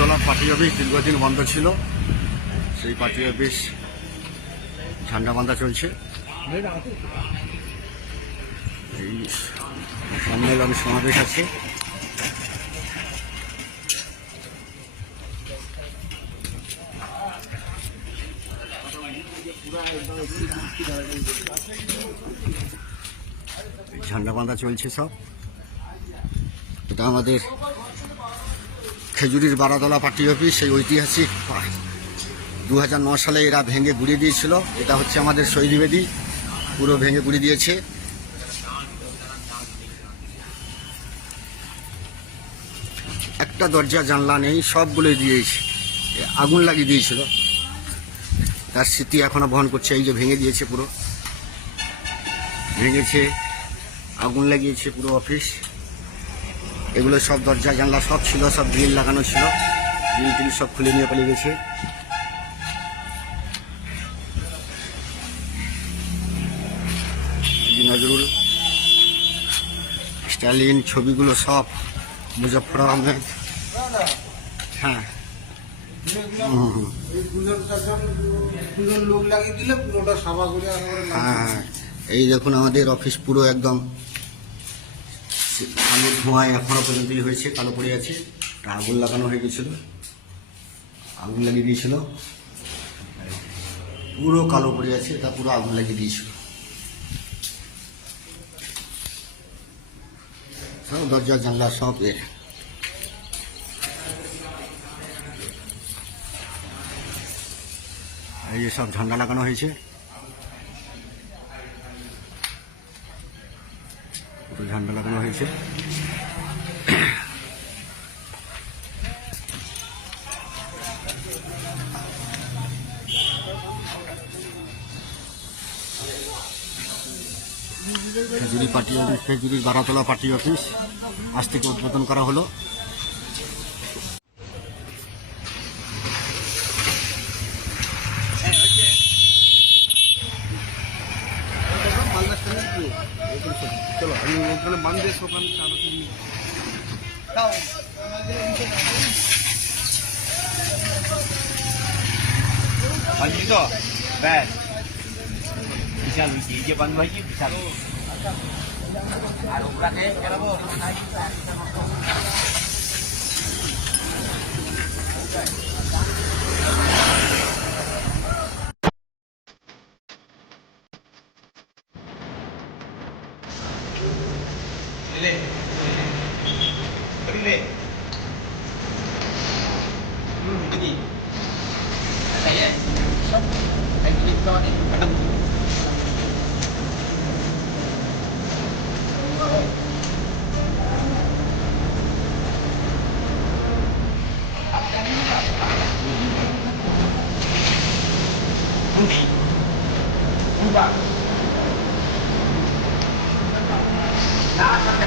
আগরতলার party office দীর্ঘদিন বন্ধ ছিল, সেই পার্টি অফিস ঝান্ডা বাঁধা চলছে। এই সম্মেলন সমাবেশ আছে। ঝান্ডা বাঁধা চলছে সব। এটা আমাদের খেজুরির বারাতলা পার্টি অফিস, সেই ঐতিহাসিক 2009 সালে এরা ভেঙে গুড়িয়ে দিয়েছিল। এটা হচ্ছে আমাদের শহীদ বেদি, পুরো ভেঙে গুড়িয়ে দিয়েছে। একটা দরজা জানলা নেই, সবগুলো দিয়েছে, আগুন লাগিয়ে দিয়েছিল। তার স্মৃতি এখনো বহন করছে। এই যে ভেঙে দিয়েছে, পুরো ভেঙেছে, আগুন লাগিয়েছে পুরো অফিস। এগুলো সব দরজা জানলা সব ছিল, সব গ্রিল লাগানো ছিল, গ্রিল টিল সব খুলে নিয়ে পালিয়ে গেছে। নজরুল, স্টালিন ছবিগুলো সব, মুজফ্ফর আহমেদ। হ্যাঁ, হ্যাঁ, এই দেখুন আমাদের অফিস পুরো একদম আলুর ধোঁয়ায় এখনো পর্যন্তই হয়েছে, কালো পড়ে আছে। আগুন লাগানো হয়ে গেছিল, আগুন লাগিয়ে দিয়েছিল, পুরো কালো পড়ে আছে, এটা পুরো আগুন লাগিয়ে দিয়েছিল। সব দরজা জানলা সব এই যে সব ঝান্ডা লাগানো হয়েছে, ঝান্ডা লাগানো হয়েছে। খেজুরি পার্টি অফিস, খেজুরির বারাতলা পার্টি অফিস আজ থেকে উদ্বোধন করা হলো। চলো আমি ওখানে বান্ধে ওখানে তো ব্যাস বিশাল এই যে বান্ধব হয়েছি বিশাল। আর ওখানে Nah,